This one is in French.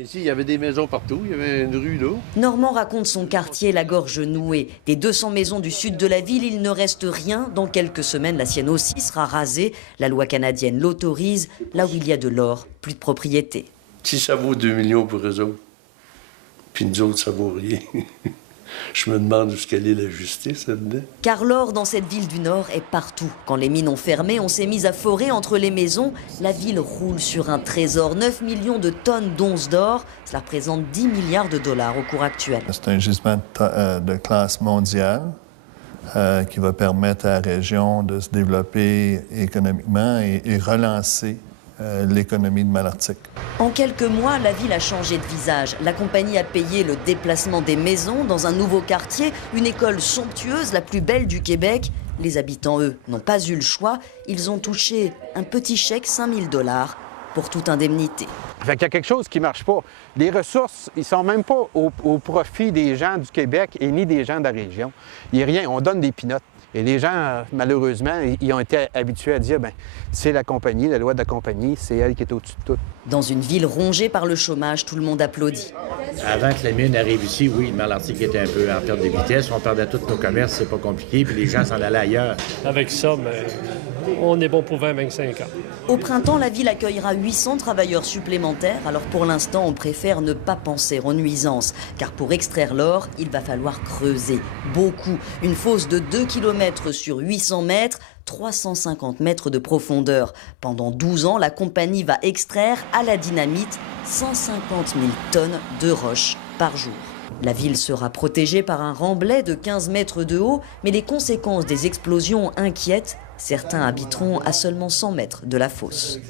Ici, il y avait des maisons partout, il y avait une rue là. Normand raconte son quartier, la gorge nouée. Des 200 maisons du sud de la ville, il ne reste rien. Dans quelques semaines, la sienne aussi sera rasée. La loi canadienne l'autorise. Là où il y a de l'or, plus de propriété. Si ça vaut 2 millions pour eux autres, puis nous autres, ça vaut rien. Je me demande jusqu'à est la justice là-dedans. Car l'or dans cette ville du Nord est partout. Quand les mines ont fermé, on s'est mis à forer entre les maisons. La ville roule sur un trésor. 9 millions de tonnes d'onces d'or. Cela représente 10 milliards de dollars au cours actuel. C'est un gisement de classe mondiale qui va permettre à la région de se développer économiquement et relancer l'économie de Malartic. En quelques mois, la ville a changé de visage. La compagnie a payé le déplacement des maisons dans un nouveau quartier, une école somptueuse, la plus belle du Québec. Les habitants, eux, n'ont pas eu le choix. Ils ont touché un petit chèque, 5 000 $ pour toute indemnité. Fait qu'il y a quelque chose qui ne marche pas. Les ressources, ils ne sont même pas au profit des gens du Québec et ni des gens de la région. Il n'y a rien, on donne des pinottes. Et les gens, malheureusement, ils ont été habitués à dire, bien, c'est la compagnie, la loi de la compagnie, c'est elle qui est au-dessus de tout. Dans une ville rongée par le chômage, tout le monde applaudit. Avant que la mine arrive ici, oui, Malartic était un peu en perte de vitesse. On perdait tous nos commerces, c'est pas compliqué, puis les gens s'en allaient ailleurs. Avec ça, on est bon pour 20-25 ans. Au printemps, la ville accueillera 800 travailleurs supplémentaires. Alors pour l'instant, on préfère ne pas penser aux nuisances. Car pour extraire l'or, il va falloir creuser. Beaucoup. Une fosse de 2 km sur 800 mètres, 350 mètres de profondeur. Pendant 12 ans, la compagnie va extraire à la dynamite 150 000 tonnes de roches par jour. La ville sera protégée par un remblai de 15 mètres de haut, mais les conséquences des explosions inquiètent. Certains habiteront à seulement 100 mètres de la fosse.